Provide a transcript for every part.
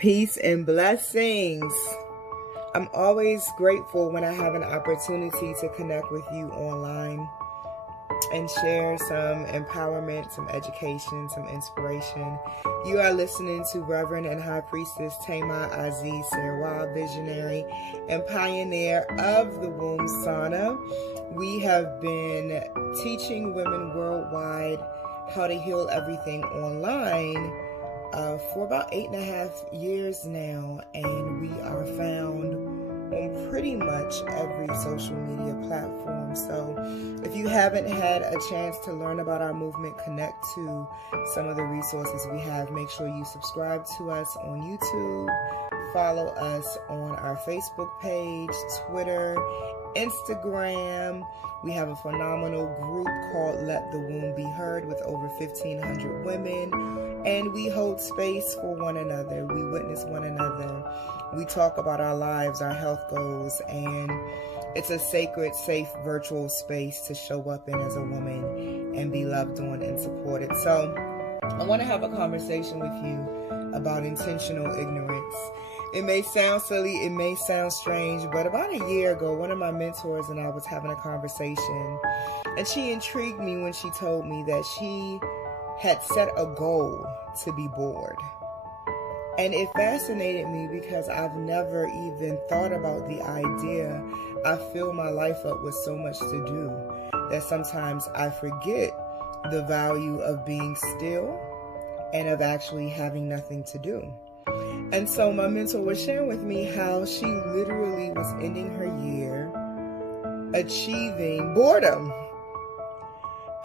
Peace and blessings. I'm always grateful when I have an opportunity to connect with you online and share some empowerment, some education, some inspiration. You are listening to Reverend and High Priestess Thema, Azize, Serwa, visionary and pioneer of the womb sauna. We have been teaching women worldwide how to heal everything online for about 8.5 years now, and we are found on pretty much every social media platform. So if you haven't had a chance to learn about our movement, connect to some of the resources we have, make sure you subscribe to us on YouTube, follow us on our Facebook page, Twitter, Instagram. We have a phenomenal group called Let the Womb Be Heard with over 1,500 women, and we hold space for one another. We witness one another. We talk about our lives, our health goals, and it's a sacred, safe, virtual space to show up in as a woman and be loved on and supported. So I want to have a conversation with you about intentional ignorance. It may sound silly, it may sound strange, but about a year ago, one of my mentors and I was having a conversation, and she intrigued me when she told me that she had set a goal to be bored. And it fascinated me because I've never even thought about the idea. I fill my life up with so much to do that sometimes I forget the value of being still and of actually having nothing to do. And so my mentor was sharing with me how she literally was ending her year achieving boredom.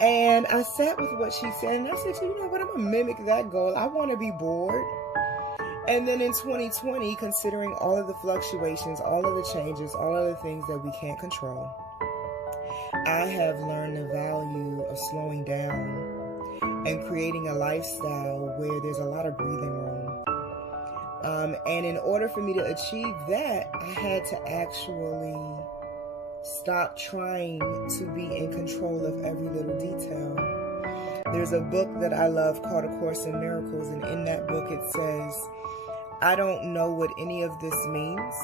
And I sat with what she said, and I said, you know what, I'm going to mimic that goal. I want to be bored. And then in 2020, considering all of the fluctuations, all of the changes, all of the things that we can't control, I have learned the value of slowing down and creating a lifestyle where there's a lot of breathing room. And in order for me to achieve that, I had to actually stop trying to be in control of every little detail. There's a book that I love called A Course in Miracles, and in that book it says, I don't know what any of this means,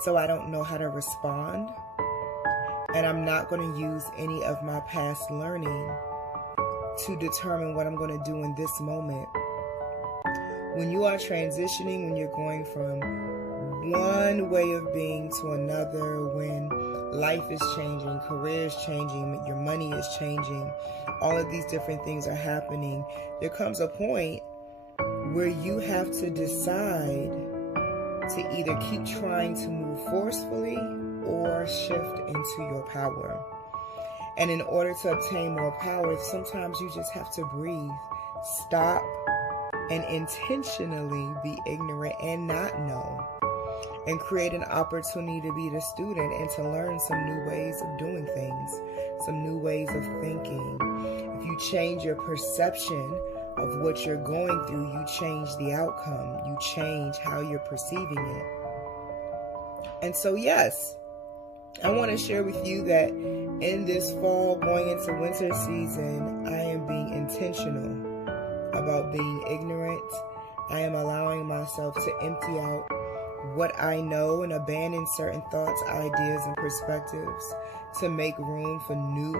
so I don't know how to respond, and I'm not going to use any of my past learning to determine what I'm going to do in this moment. When you are transitioning, when you're going from one way of being to another, when life is changing, career is changing, your money is changing, all of these different things are happening, there comes a point where you have to decide to either keep trying to move forcefully or shift into your power. And in order to obtain more power, sometimes you just have to breathe, stop, and intentionally be ignorant and not know, and create an opportunity to be the student and to learn some new ways of doing things, some new ways of thinking. If you change your perception of what you're going through, you change the outcome, you change how you're perceiving it. And so yes, I want to share with you that in this fall going into winter season, I am being intentional about being ignorant. I am allowing myself to empty out what I know and abandon certain thoughts, ideas, and perspectives to make room for new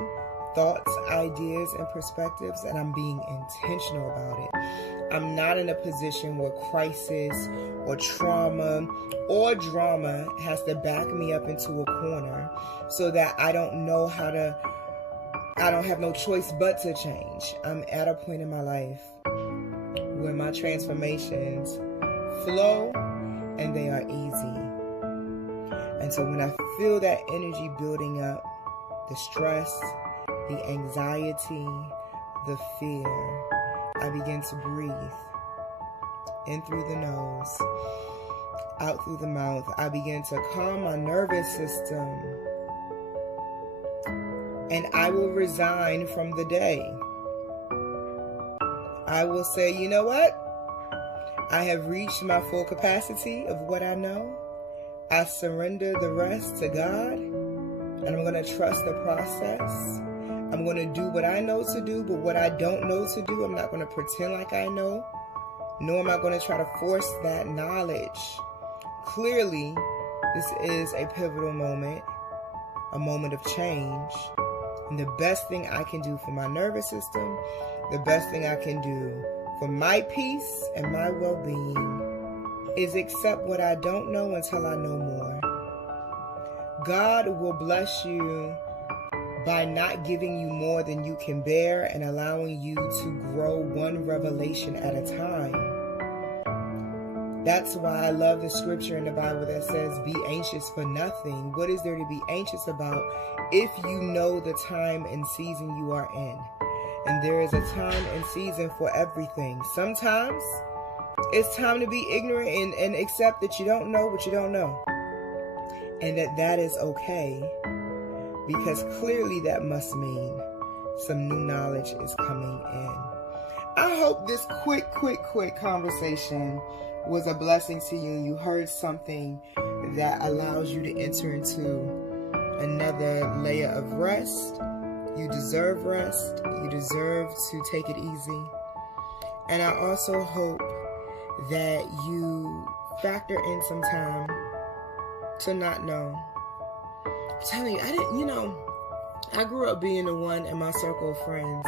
thoughts, ideas, and perspectives, and I'm being intentional about it. I'm not in a position where crisis or trauma or drama has to back me up into a corner so that I don't have no choice but to change. I'm at a point in my life where my transformations flow and they are easy. And so when I feel that energy building up, the stress, the anxiety, the fear, I begin to breathe in through the nose, out through the mouth. I begin to calm my nervous system, and I will resign from the day. I will say, you know what? I have reached my full capacity of what I know. I surrender the rest to God, and I'm going to trust the process. I'm going to do what I know to do, but what I don't know to do, I'm not going to pretend like I know. nor am I going to try to force that knowledge. Clearly, this is a pivotal moment, a moment of change. And the best thing I can do for my nervous system, the best thing I can do for my peace and my well-being is accept what I don't know until I know more. God will bless you by not giving you more than you can bear and allowing you to grow one revelation at a time. That's why I love the scripture in the Bible that says, be anxious for nothing. What is there to be anxious about if you know the time and season you are in? And there is a time and season for everything. Sometimes it's time to be ignorant and accept that you don't know what you don't know. And that is okay. Because clearly that must mean some new knowledge is coming in. I hope this quick conversation was a blessing to you. You heard something that allows you to enter into another layer of rest. You deserve rest. You deserve to take it easy. And I also hope that you factor in some time to not know. I'm telling you, I grew up being the one in my circle of friends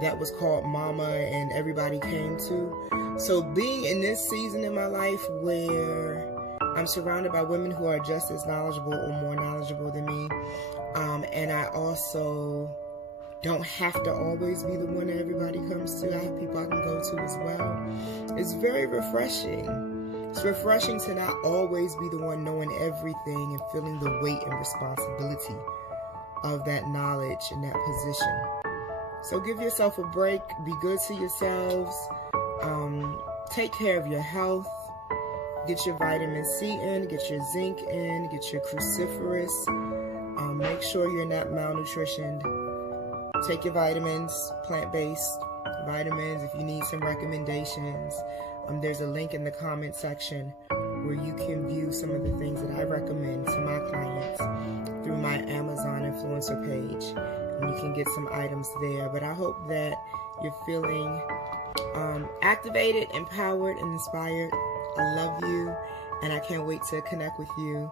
that was called mama and everybody came to. So being in this season in my life where I'm surrounded by women who are just as knowledgeable or more knowledgeable than me, and I also don't have to always be the one that everybody comes to. I have people I can go to as well. It's very refreshing. It's refreshing to not always be the one knowing everything and feeling the weight and responsibility of that knowledge and that position. So give yourself a break. Be good to yourselves. Take care of your health. Get your vitamin C in. Get your zinc in. Get your cruciferous. Make sure you're not malnutritioned. Take your vitamins, plant-based vitamins. If you need some recommendations, there's a link in the comment section where you can view some of the things that I recommend to my clients through my Amazon influencer page. And you can get some items there. But I hope that you're feeling activated, empowered, and inspired. I love you, and I can't wait to connect with you